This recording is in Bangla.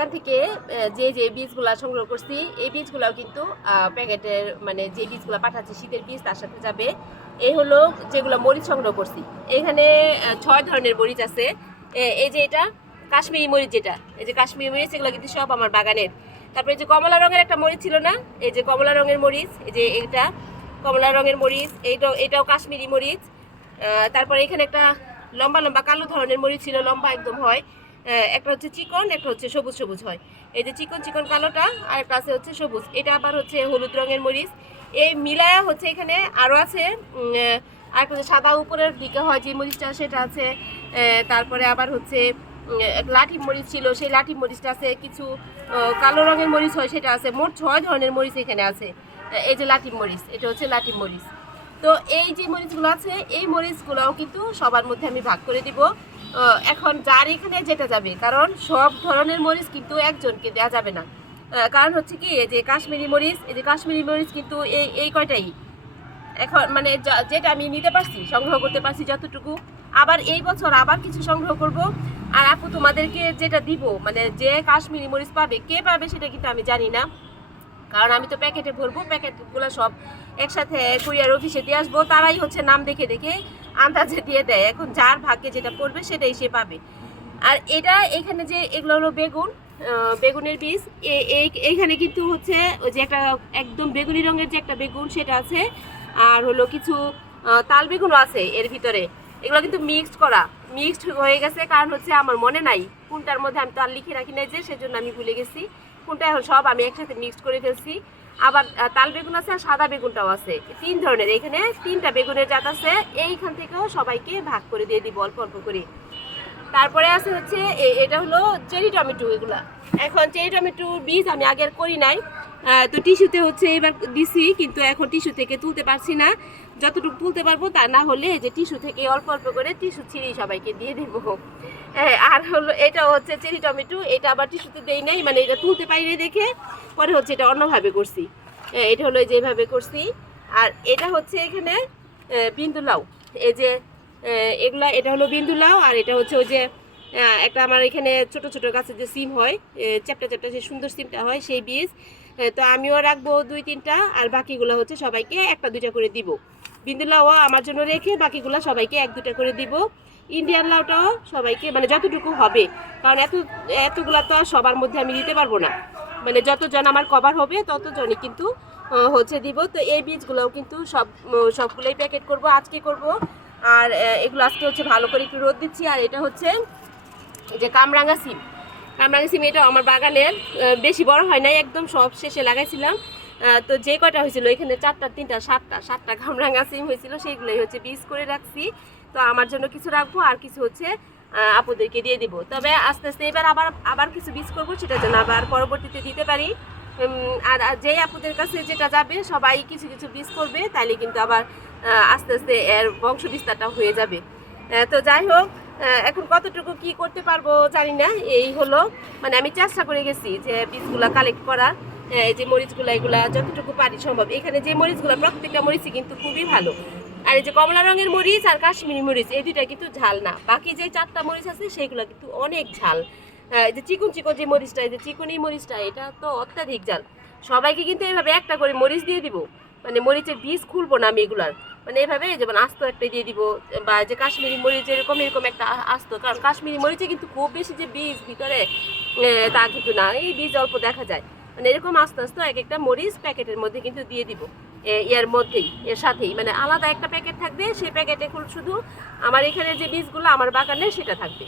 এখান থেকে যে বীজগুলা সংগ্রহ করছি এই বীজগুলাও কিন্তু প্যাকেটের মানে যে বীজগুলা পাঠাচ্ছি শীতের বীজ তার সাথে যাবে। এই হলো যেগুলো মরিচ সংগ্রহ করছি। এখানে 6 ধরনের মরিচ আছে। এই যে এটা কাশ্মীরি মরিচ, যেটা এই যে কাশ্মীরি মরিচ, এগুলো কিন্তু সব আমার বাগানের। তারপরে যে কমলা রঙের একটা মরিচ ছিল না, এই যে কমলা রঙের মরিচ, এই যে এটা কমলা রঙের মরিচ, এটাও কাশ্মীরি মরিচ। তারপরে এখানে একটা লম্বা লম্বা কালো ধরনের মরিচ ছিল, লম্বা একদম হয়। একটা হচ্ছে চিকন, একটা হচ্ছে সবুজ সবুজ হয়। এই যে চিকন চিকন কালোটা, আর একটা আছে হচ্ছে সবুজ, এটা আবার হচ্ছে হলুদ রঙের মরিচ। এই মিলায়া হচ্ছে এখানে আরও আছে। আর একটা সাদা উপরের দিকে হয় যে মরিচটা, সেটা আছে। তারপরে আবার হচ্ছে লাঠি মরিচ ছিল, সেই লাঠি মরিচটা আছে। কিছু কালো রঙের মরিচ হয়, সেটা আছে। মোট 6 ধরনের মরিচ এখানে আছে। এই যে লাঠি মরিচ, এটা হচ্ছে লাঠি মরিচ। তো এই যে মরিচগুলো আছে, এই মরিচগুলোও কিন্তু সবার মধ্যে আমি ভাগ করে দিব। এখন যার এখানে যেটা যাবে, কারণ সব ধরনের মরিচ কিন্তু একজনকে দেওয়া যাবে না। কারণ হচ্ছে কি, এই যে কাশ্মীরি মরিচ, এই যে কাশ্মীরি মরিচ কিন্তু এই কয়টাই এখন মানে যেটা আমি নিতে পারছি, সংগ্রহ করতে পারছি যতটুকু। আবার এই বছর আবার কিছু সংগ্রহ করব। আর আপু তোমাদেরকে যেটা দিব, মানে যে কাশ্মীরি মরিচ পাবে, কে পাবে সেটা কিন্তু আমি জানি না। কারণ আমি তো প্যাকেটে ভরবো, প্যাকেটগুলো সব একসাথে কুরিয়ার অফিসে দিয়ে আসবো। তারাই হচ্ছে নাম দেখে দেখে আন্দাজে দিয়ে দেয়। এখন যার ভাগ্যে যেটা পড়বে সেটাই সে পাবে। আর এটা এখানে যে এগুলো হলো বেগুন, বেগুনের বীজ। এইখানে কিন্তু হচ্ছে ওই যে একটা একদম বেগুনি রঙের যে একটা বেগুন, সেটা আছে। আর হলো কিছু তাল বেগুনও আছে এর ভিতরে। এগুলো কিন্তু মিক্সড হয়ে গেছে। কারণ হচ্ছে আমার মনে নাই কোনটার মধ্যে, আমি তাল লিখে রাখি নাই যে, সেজন্য আমি ভুলে গেছি কোনটা। এখন সব আমি একসাথে মিক্সড করে ফেলছি। আবার তাল বেগুন আছে আর সাদা বেগুনটাও আছে, 3 ধরনের। এখানে 3টা বেগুনের জাত আছে। এইখান থেকেও সবাইকে ভাগ করে দিয়ে দিব অল্প অল্প করে। তারপরে আছে হচ্ছে এটা হলো চেরি টমেটো। এগুলা এখন চেরি টমেটোর বীজ আমি আগের করি নাই, তো টিস্যুতে হচ্ছে এবার দিছি, কিন্তু এখন টিস্যু থেকে তুলতে পারছি না। যতটুকু তুলতে পারবো, তা না হলে যে টিস্যু থেকে অল্প অল্প করে টিস্যু ছিঁড়ি সবাইকে দিয়ে দেবো। আর হলো এটা হচ্ছে চেরি টমেটো, এটা আবার টিস্যুতে দেই নাই, মানে এটা তুলতে পারি নাই দেখে পরে হচ্ছে এটা অন্যভাবে করছি। এটা হলো যেভাবে করছি। আর এটা হচ্ছে এখানে বিন্দু লাউ, এই যে এগুলা, এটা হলো বিন্দু লাউ। আর এটা হচ্ছে ওই যে একটা আমার এখানে ছোট ছোট গাছের যে সিম হয়, চ্যাপটা চ্যাপটা যে সুন্দর সিমটা হয়, সেই বীজ। তো আমিও রাখবো 2-3টা, আর বাকিগুলো হচ্ছে সবাইকে 1-2টা করে দিব। বিন্দু লাউ আমার জন্য রেখে বাকিগুলো সবাইকে 1-2টা করে দিব। ইন্ডিয়ান লাউটাও সবাইকে মানে যতটুকু হবে, কারণ এতগুলা তো আর সবার মধ্যে আমি দিতে পারবো না। মানে যতজন আমার কভার হবে ততজনই কিন্তু হচ্ছে দিব। তো এই বীজগুলোও কিন্তু সবগুলোই প্যাকেট করব, আজকে করব। আর এগুলো আজকে হচ্ছে ভালো করে একটু রোদ দিচ্ছি। আর এটা হচ্ছে যে কামরাঙা সিম, এটা আমার বাগানের, বেশি বড় হয় নাই, একদম সব শেষে লাগাইছিলাম। তো যে কয়টা হয়েছিল এখানে 4টা 3টা 7টা কামরাঙা সিম হয়েছিল, সেইগুলোই হচ্ছে বীজ করে রাখছি। তো আমার জন্য কিছু রাখবো, আর কিছু হচ্ছে আপুদেরকে দিয়ে দিব। তবে আস্তে আস্তে এবার আবার কিছু বীজ করবো, সেটা যেন আবার পরবর্তীতে দিতে পারি। আর যেই আপুদের কাছে যেটা যাবে সবাই কিছু কিছু বীজ করবে, তাইলে কিন্তু আবার আস্তে আস্তে এর বংশ বিস্তারটা হয়ে যাবে। তো যাই হোক, এখন কতটুকু কি করতে পারবো জানি না। এই হলো মানে আমি চেষ্টা করে গেছি যে বীজগুলা কালেক্ট করার, এই যে মরিচগুলা, এগুলা যতটুকু পারি সম্ভব। এখানে যে মরিচগুলা, প্রত্যেকটা মরিচই কিন্তু খুবই ভালো। আর এই যে কমলা রঙের মরিচ আর কাশ্মীরি মরিচ, এই দুইটা কিন্তু ঝাল না। বাকি যে 4টা মরিচ আছে সেইগুলো কিন্তু অনেক ঝাল। এই যে চিকন চিকন যে মরিচটা, এই যে চিকনি মরিচটা, এটা তো অত্যাধিক ঝাল। সবাইকে কিন্তু এইভাবে একটা করে মরিচ দিয়ে দিব, মানে মরিচের বীজ খুলবো না আমি এগুলার, মানে এইভাবে যেমন আস্ত একটা দিয়ে দিব। বা যে কাশ্মীরি মরিচ এরকম একটা আস্ত, কারণ কাশ্মীরি মরিচে কিন্তু খুব বেশি যে বীজ ভিতরে তা কিন্তু না, এই বীজ অল্প দেখা যায়। মানে এরকম আস্তে আস্তে এক একটা মরিচ প্যাকেটের মধ্যে কিন্তু দিয়ে দিব। এর মধ্যেই, এর সাথেই, মানে আলাদা একটা প্যাকেট থাকবে, সেই প্যাকেটে শুধু আমার এখানে যে বীজগুলো আমার বাগানে সেটা থাকবে।